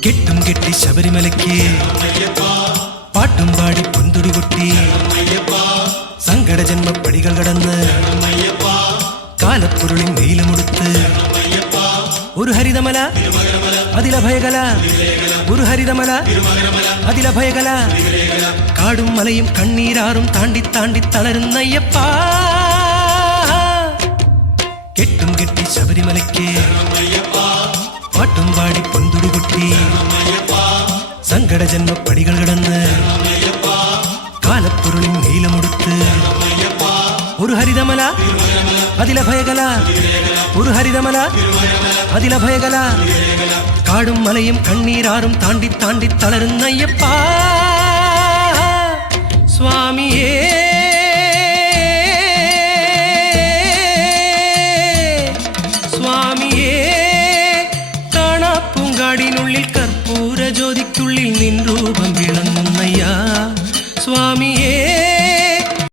கெட்டும் கெட்டி சபரிமலைக்கு. பாட்டும் பாடி பொந்துடி கொட்டி. சங்கட ஜென்ம படிகள் கடந்து. காலப்பொருளின் வெயில முடித்து. ஒரு ஹரிதமலா அதில பயகலா. ஒரு ஹரிதமலா அதில பயகலா. காடும் மலையும் கண்ணீராரும் தாண்டி தாண்டி தளரும் ஐயப்பா. கெட்டும் கெட்டி சபரிமலைக்கு. പാട്ടും പാടി പൊന്തുടി കൊട്ടി സങ്കട ജന്മപ്പടികൾ കടന്ന് കാലപ്പൊരുളിൻ നീലമുടുത്ത് ഒരു ഹരിതമല അതിലഭയകല ഒരു ഹരിതമല അതിലഭയകല കാടും മലയും കണ്ണീരാറും താണ്ടി താണ്ടി തളരുന്നയ്യപ്പാ സ്വാമിയേ സ്വാമിയേ പൂങ്കാടിനുള്ളിൽ കർപ്പൂര ജ്യോതിക്കുള്ളിൽ നിൻ രൂപം വിളങ്ങും.